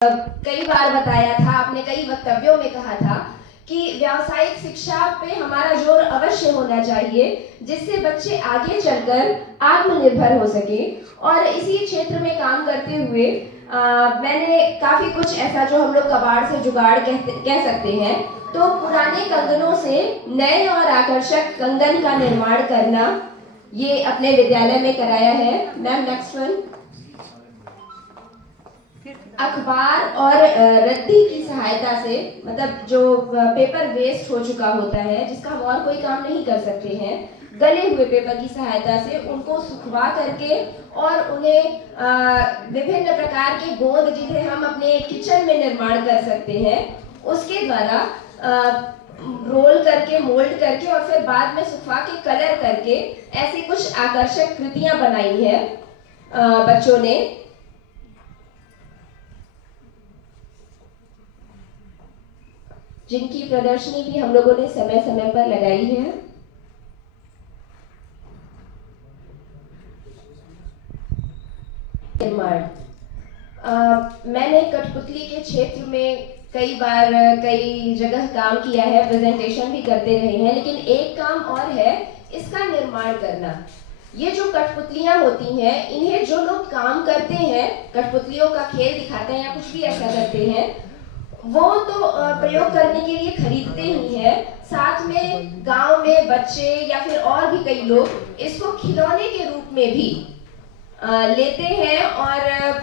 कई बार बताया था, आपने कई वक्तव्यों में कहा था कि व्यावसायिक शिक्षा पे हमारा जोर अवश्य होना चाहिए, जिससे बच्चे आगे चलकर आत्मनिर्भर हो सके। और इसी क्षेत्र में काम करते हुए मैंने काफ़ी कुछ ऐसा जो हम लोग कबाड़ से जुगाड़ कह सकते हैं, तो पुराने कंगनों से नए और आकर्षक कंगन का निर्माण करना, ये अपने विद्यालय में कराया है। Ma'am next one. अखबार और रद्दी की सहायता से, मतलब जो पेपर वेस्ट हो चुका होता है, जिसका हम और कोई काम नहीं कर सकते हैं, गले हुए पेपर की सहायता से उनको सुखवा करके और उन्हें विभिन्न प्रकार के गोंद जिन्हें हम अपने किचन में निर्माण कर सकते हैं, उसके द्वारा रोल करके, मोल्ड करके और फिर बाद में सुखवा के कलर करके ऐसी कुछ आकर्षक कृतियां बनाई है बच्चों ने, जिनकी प्रदर्शनी भी हम लोगों ने समय समय पर लगाई है। निर्माण, मैंने कठपुतली के क्षेत्र में कई बार कई जगह काम किया है, प्रेजेंटेशन भी करते रहे हैं, लेकिन एक काम और है इसका निर्माण करना। ये जो कठपुतलियां होती हैं, इन्हें जो लोग काम करते हैं, कठपुतलियों का खेल दिखाते हैं या कुछ भी ऐसा करते हैं, वो तो प्रयोग करने के लिए खरीदते ही हैं, साथ में गांव में बच्चे या फिर और भी कई लोग इसको खिलौने के रूप में भी लेते हैं और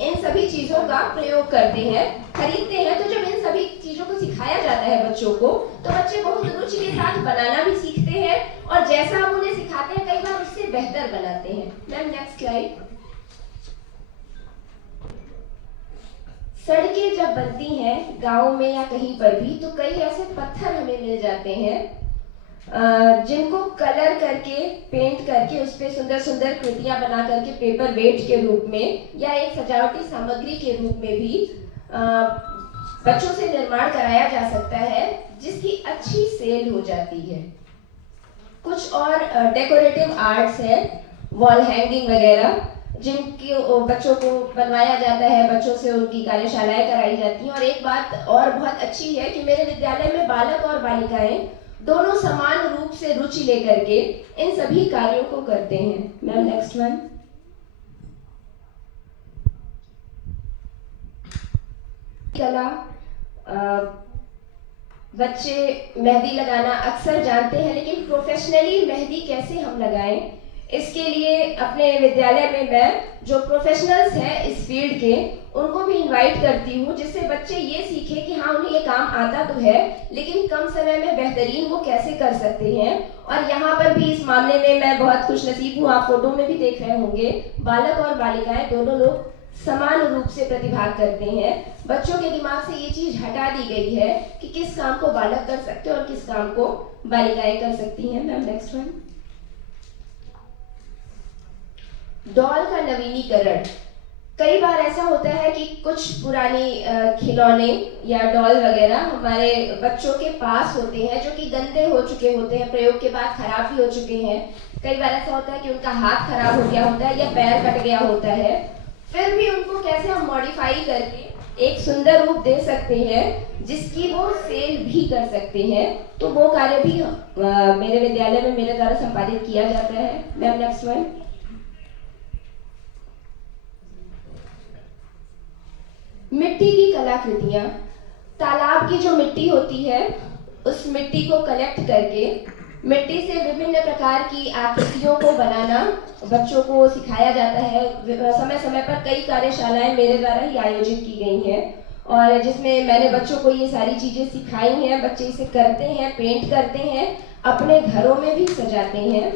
इन सभी चीजों का प्रयोग करते हैं, खरीदते हैं। तो जब इन सभी चीजों को सिखाया जाता है बच्चों को, तो बच्चे बहुत रुचि के साथ बनाना भी सीखते हैं और जैसा हम उन्हें सिखाते हैं कई बार उससे बेहतर बनाते हैं। Ma'am next slide. सड़कें जब बनती हैं गांव में या कहीं पर भी, तो कई ऐसे पत्थर हमें मिल जाते हैं जिनको कलर करके, पेंट करके उस पर सुंदर सुंदर कृतियां बना करके पेपर वेट के रूप में या एक सजावटी सामग्री के रूप में भी बच्चों से निर्माण कराया जा सकता है, जिसकी अच्छी सेल हो जाती है। कुछ और डेकोरेटिव आर्ट्स है, वॉल हैंगिंग वगैरह, जिनकी बच्चों को बनवाया जाता है, बच्चों से उनकी कार्यशालाएं कराई जाती हैं। और एक बात और बहुत अच्छी है कि मेरे विद्यालय में बालक और बालिकाएं दोनों समान रूप से रुचि लेकर के इन सभी कार्यों को करते हैं। Ma'am next one. कला, बच्चे मेहंदी लगाना अक्सर जानते हैं, लेकिन प्रोफेशनली मेहंदी कैसे हम लगाएं, इसके लिए अपने विद्यालय में मैं जो प्रोफेशनल्स हैं इस फील्ड के, उनको भी इनवाइट करती हूँ, जिससे बच्चे ये सीखें कि हाँ उन्हें ये काम आता तो है, लेकिन कम समय में बेहतरीन वो कैसे कर सकते हैं। और यहाँ पर भी इस मामले में मैं बहुत खुशनसीब हूँ, आप फोटो में भी देख रहे होंगे, बालक और बालिकाएं दोनों लोग समान रूप से प्रतिभाग करते हैं। बच्चों के दिमाग से ये चीज हटा दी गई है कि किस काम को बालक कर सकते हैं और किस काम को बालिकाएं कर सकती हैं। Ma'am next one. डॉल का नवीनीकरण, कई बार ऐसा होता है कि कुछ पुरानी खिलौने या डॉल वगैरह हमारे बच्चों के पास होते हैं जो कि गंदे हो चुके होते हैं, प्रयोग के बाद खराब भी हो चुके हैं। कई बार ऐसा होता है कि उनका हाथ खराब हो गया होता है या पैर कट गया होता है, फिर भी उनको कैसे हम मॉडिफाई करके एक सुंदर रूप दे सकते हैं जिसकी वो सेल भी कर सकते हैं। तो वो कार्य भी मेरे विद्यालय में मेरे द्वारा संपादित किया जाता है। Ma'am next one. मिट्टी की कलाकृतियां, तालाब की जो मिट्टी होती है उस मिट्टी को कलेक्ट करके मिट्टी से विभिन्न प्रकार की आकृतियों को बनाना बच्चों को सिखाया जाता है। समय समय पर कई कार्यशालाएं मेरे द्वारा ही आयोजित की गई हैं और जिसमें मैंने बच्चों को ये सारी चीजें सिखाई हैं। बच्चे इसे करते हैं, पेंट करते हैं, अपने घरों में भी सजाते हैं।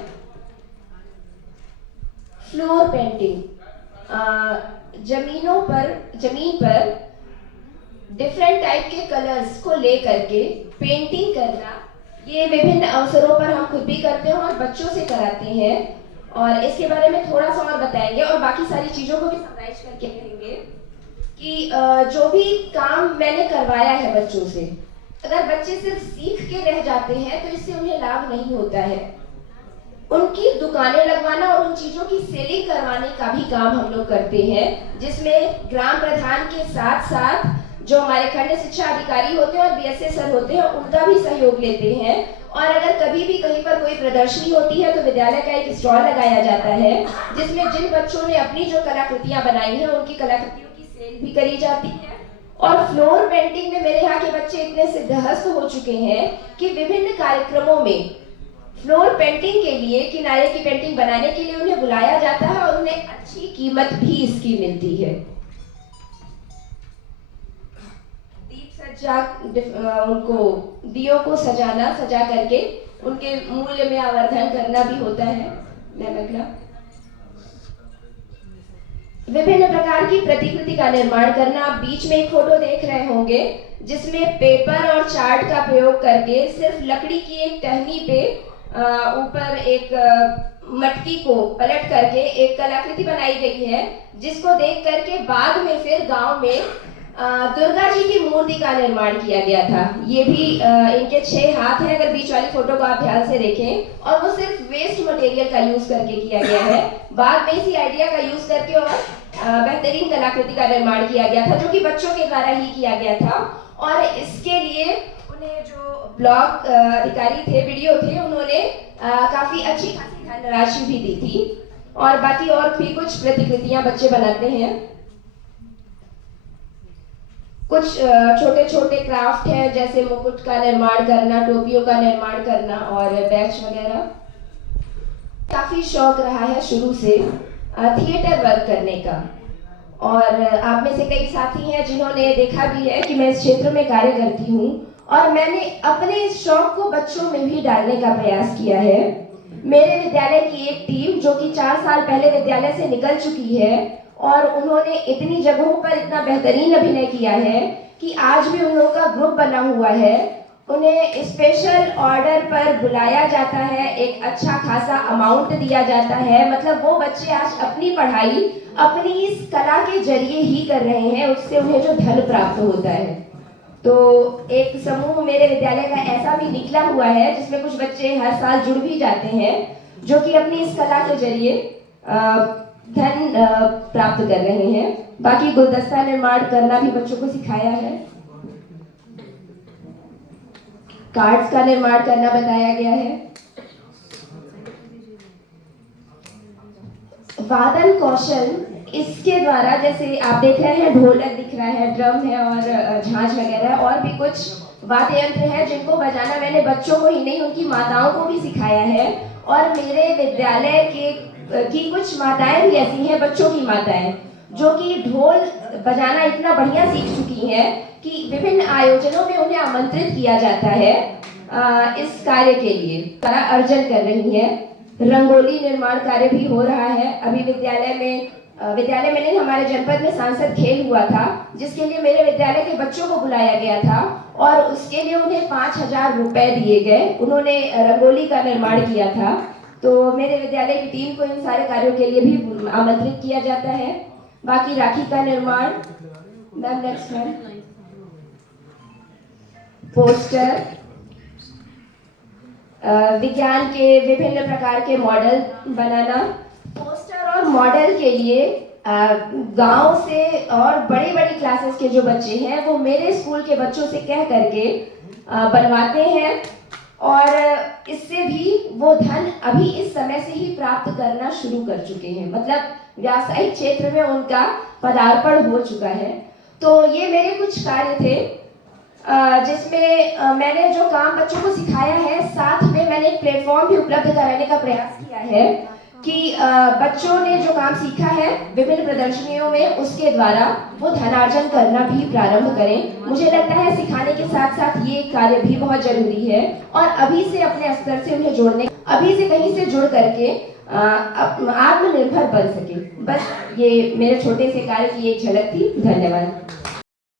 फ्लोर पेंटिंग, जमीन पर डिफरेंट टाइप के कलर्स को ले करके पेंटिंग करना, ये विभिन्न अवसरों पर हम खुद भी करते हैं और बच्चों से कराते हैं। और इसके बारे में थोड़ा सा और बताएंगे और बाकी सारी चीजों को भी समराइज करके कहेंगे कि जो भी काम मैंने करवाया है बच्चों से, अगर बच्चे सिर्फ सीख के रह जाते हैं तो इससे उन्हें लाभ नहीं होता है। उनकी दुकानें लगवाना और उन चीज़ों की सेलिंग करवाने का भी काम हम लोग करते हैं, जिसमें ग्राम प्रधान के साथ साथ जो हमारे खंड शिक्षा अधिकारी होते हैं और बीएसए सर होते हैं उनका भी सहयोग लेते हैं। और अगर कभी भी कहीं पर कोई प्रदर्शनी होती है तो विद्यालय का एक स्टॉल लगाया जाता है, जिसमें जिन बच्चों ने अपनी जो कलाकृतियां बनाई हैं उनकी कलाकृतियों की सेल भी करी जाती है। और फ्लोर पेंटिंग में मेरे यहाँ के बच्चे इतने सिद्धहस्त हो चुके हैं कि विभिन्न कार्यक्रमों में फ्लोर पेंटिंग के लिए, किनारे की पेंटिंग बनाने के लिए उन्हें बुलाया जाता है और उन्हें अच्छी कीमत भी इसकी मिलती है। दीप सज्जा, उनको दियों को सजाना, सजा करके उनके मूल्य में आवर्धन करना भी होता है। विभिन्न प्रकार की प्रतिकृति का निर्माण करना। आप बीच में एक फोटो देख रहे होंगे जिसमें पेपर और चार्ट का प्रयोग करके सिर्फ लकड़ी की एक टहनी पे ऊपर एक मटकी को पलट करके एक कलाकृति बनाई गई है, जिसको देख करके बाद में फिर गांव में दुर्गा जी की मूर्ति का निर्माण किया गया था। ये भी इनके 6 हाथ हैं, अगर बीच वाली फोटो को आप ध्यान से देखें, और वो सिर्फ वेस्ट मटेरियल का यूज करके किया गया है। बाद में इसी आइडिया का यूज करके और बेहतरीन कलाकृति का निर्माण किया गया था, जो कि बच्चों के द्वारा ही किया गया था। और इसके लिए उन्हें जो ब्लॉक अधिकारी थे, वीडियो थे, उन्होंने काफी अच्छी खासी धनराशि भी दी थी। और बाकी और भी कुछ प्रतिकृतियां बच्चे बनाते हैं। कुछ छोटे छोटे क्राफ्ट है, जैसे मुकुट का निर्माण करना, टोपियों का निर्माण करना और बैच वगैरह। काफी शौक रहा है शुरू से थिएटर वर्क करने का, और आप में से कई साथी हैं जिन्होंने देखा भी है कि मैं इस क्षेत्र में कार्य करती हूँ, और मैंने अपने इस शौक को बच्चों में भी डालने का प्रयास किया है। मेरे विद्यालय की एक टीम जो कि 4 साल पहले विद्यालय से निकल चुकी है, और उन्होंने इतनी जगहों पर इतना बेहतरीन अभिनय किया है कि आज भी उन लोगों का ग्रुप बना हुआ है। उन्हें स्पेशल ऑर्डर पर बुलाया जाता है, एक अच्छा खासा अमाउंट दिया जाता है। मतलब वो बच्चे आज अपनी पढ़ाई अपनी इस कला के जरिए ही कर रहे हैं, उससे उन्हें जो धन प्राप्त होता है। तो एक समूह मेरे विद्यालय का ऐसा भी निकला हुआ है, जिसमें कुछ बच्चे हर साल जुड़ भी जाते हैं, जो कि अपनी इस कला के जरिए धन प्राप्त कर रहे हैं। बाकी गुलदस्ता निर्माण करना भी बच्चों को सिखाया है। कार्ड्स का निर्माण करना बताया गया है। वादन कौशल, इसके द्वारा जैसे आप देख रहे हैं ढोलक दिख रहा है, ड्रम है और झांझ वगैरह, और भी कुछ वाद्य यंत्र है जिनको बजाना मैंने बच्चों को ही नहीं उनकी माताओं को भी सिखाया है। और मेरे विद्यालय की कुछ माताएं भी ऐसी हैं, बच्चों की माताएं, जो कि ढोल बजाना इतना बढ़िया सीख चुकी हैं कि विभिन्न आयोजनों में उन्हें आमंत्रित किया जाता है इस कार्य के लिए, कला अर्जन कर रही है। रंगोली निर्माण कार्य भी हो रहा है। अभी विद्यालय में नहीं, हमारे जनपद में सांसद खेल हुआ था, जिसके लिए मेरे विद्यालय के बच्चों को बुलाया गया था, और उसके लिए उन्हें 5000 रुपए दिए गए। उन्होंने रंगोली का निर्माण किया था। तो मेरे विद्यालय की टीम को इन सारे कार्यों के लिए भी आमंत्रित किया जाता है। बाकी राखी का निर्माण, मैम नेक्स्ट मैम, पोस्टर, विज्ञान के विभिन्न प्रकार के मॉडल बनाना। पोस्टर और मॉडल के लिए गांव से और बड़ी बड़ी क्लासेस के जो बच्चे हैं वो मेरे स्कूल के बच्चों से कह करके बनवाते हैं, और इससे भी वो धन अभी इस समय से ही प्राप्त करना शुरू कर चुके हैं। मतलब व्यावसायिक क्षेत्र में उनका पदार्पण हो चुका है। तो ये मेरे कुछ कार्य थे जिसमें मैंने जो काम बच्चों को सिखाया है, साथ में मैंने एक प्लेटफॉर्म भी उपलब्ध कराने का प्रयास किया है कि बच्चों ने जो काम सीखा है विभिन्न प्रदर्शनियों में, उसके द्वारा वो धनार्जन करना भी प्रारंभ करें। मुझे लगता है सिखाने के साथ साथ ये कार्य भी बहुत जरूरी है, और अभी से अपने स्तर से उन्हें जोड़ने, अभी से कहीं से जुड़ करके आत्मनिर्भर बन सके। बस ये मेरे छोटे से कार्य की एक झलक थी। धन्यवाद।